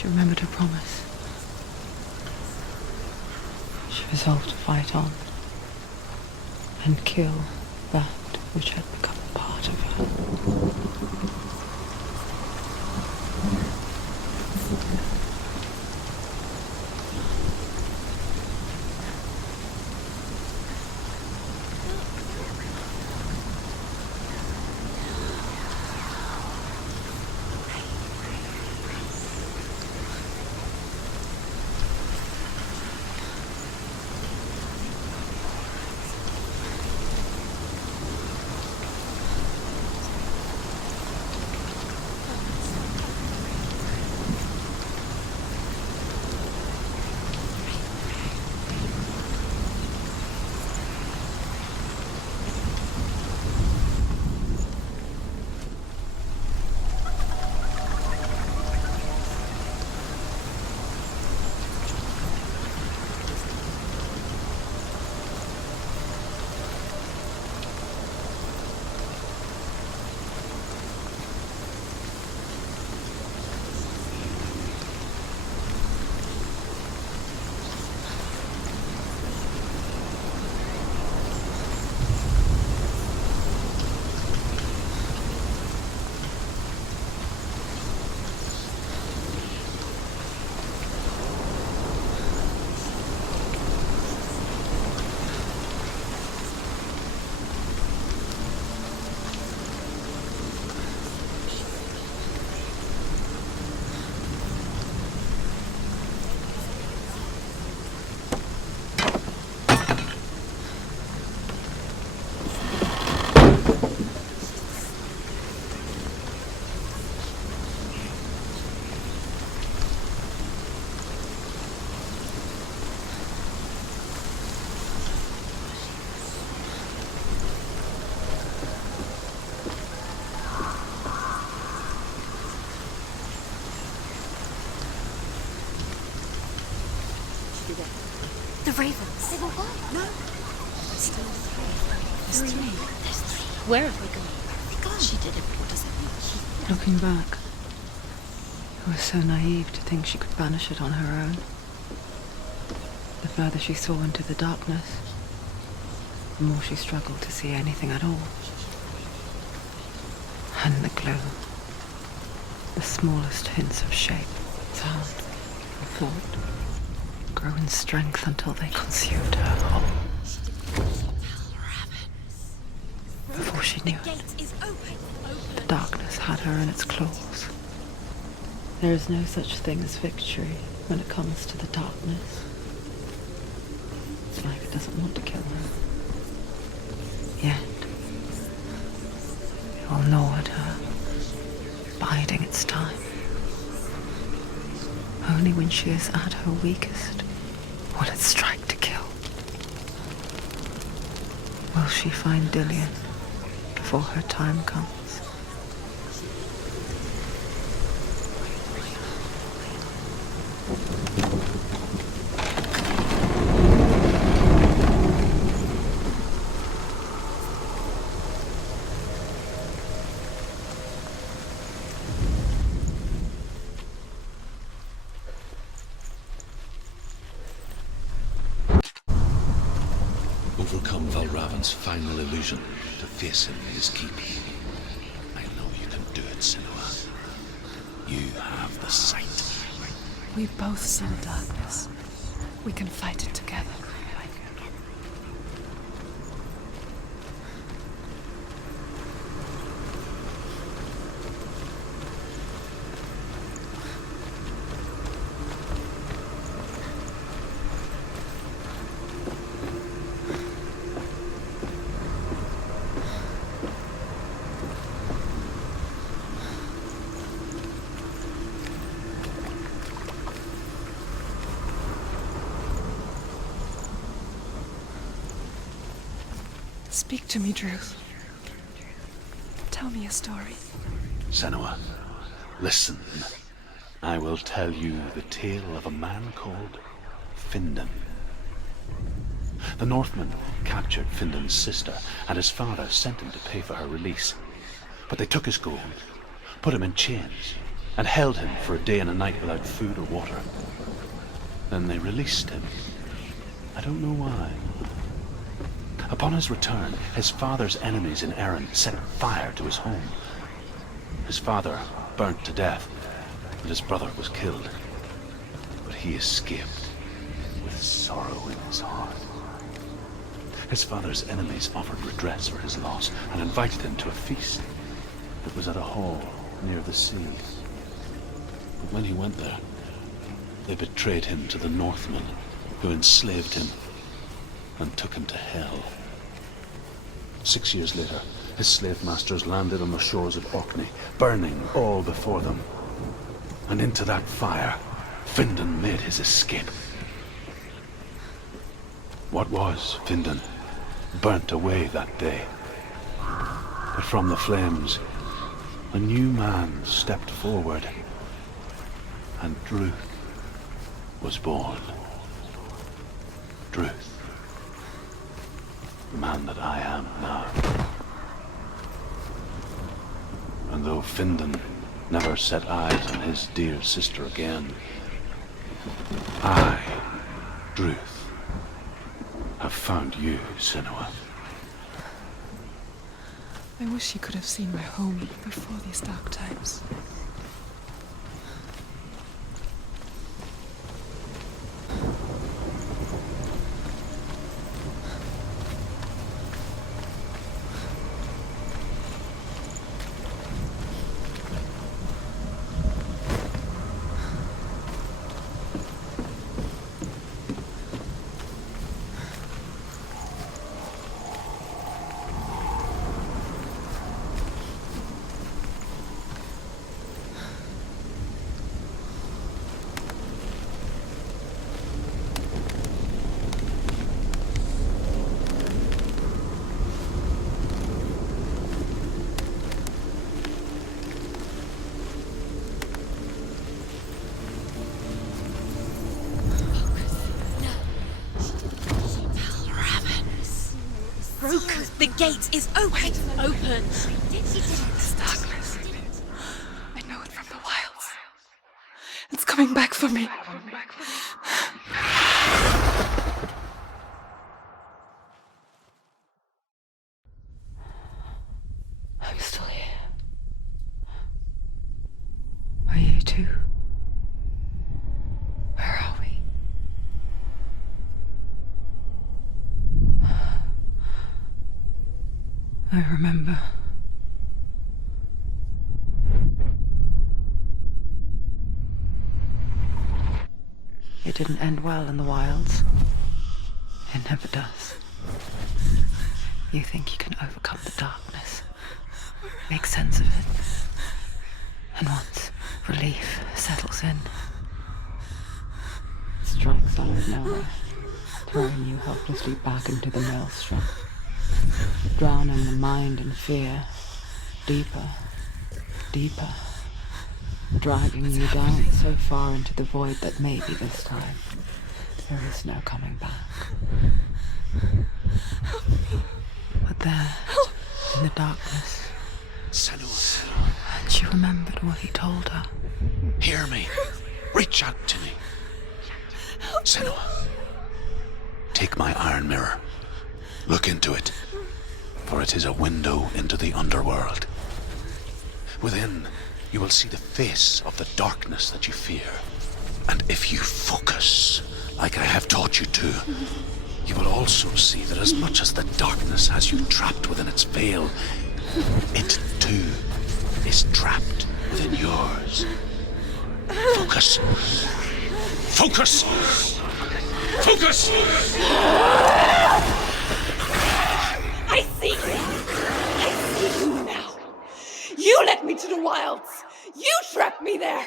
She remembered her promise. She resolved to fight on and kill that which had become a part of her. The ravens. They were one. No. Still three. There's three. Where have they gone? She did it. What does that mean? Looking back, I was so naive to think she could banish it on her own. The further she saw into the darkness, the more she struggled to see anything at all. And the gloom, the smallest hints of shape, sound, and thought, grow in strength until they consumed her whole. Before she knew it, the darkness had her in its claws. There is no such thing as victory when it comes to the darkness. It's like it doesn't want to kill her. Yet, it will gnaw at her, biding its time. Only when she is at her weakest will it strike to kill. Will she find Dillion before her time comes? Overcome Valravan's final illusion to face him in his keep. I know you can do it, Senua. You have the sight. We both see the darkness. We can fight it together. Speak to me, Dreemzs. Tell me a story. Senua, listen. I will tell you the tale of a man called Findan. The Northmen captured Findan's sister, and his father sent him to pay for her release. But they took his gold, put him in chains, and held him for a day and a night without food or water. Then they released him. I don't know why. Upon his return, his father's enemies in Erin set fire to his home. His father burnt to death, and his brother was killed. But he escaped with sorrow in his heart. His father's enemies offered redress for his loss and invited him to a feast. It was at a hall near the sea. But when he went there, they betrayed him to the Northmen, who enslaved him and took him to hell. 6 years later, his slave masters landed on the shores of Orkney, burning all before them. And into that fire, Findan made his escape. What was Findan burnt away that day. But from the flames, a new man stepped forward, and Druth was born. Druth, the man that I am now. And though Findan never set eyes on his dear sister again, I, Druth, have found you, Senua. I wish you could have seen my home before these dark times. The gate is open. Open. This darkness. I know it from the wilds. It's coming back for me. I'm still here. Are you too? Where are we? I remember. It didn't end well in the wilds. It never does. You think you can overcome the darkness, make sense of it, and once relief settles in, it strikes out of nowhere, throwing you helplessly back into the maelstrom, drowning the mind in fear, deeper, deeper, dragging you down so far into the void that maybe this time there is no coming back. But there, in the darkness, Senua, and she remembered what he told her. hear me. Reach out to me. Senua, take my iron mirror. Look into it, for it is a window into the underworld. Within, you will see the face of the darkness that you fear. And if you focus, like I have taught you to, you will also see that as much as the darkness has you trapped within its veil, it too is trapped within yours. Focus. Focus! Focus! I see you! I see you now! You led me to the wilds! You trapped me there!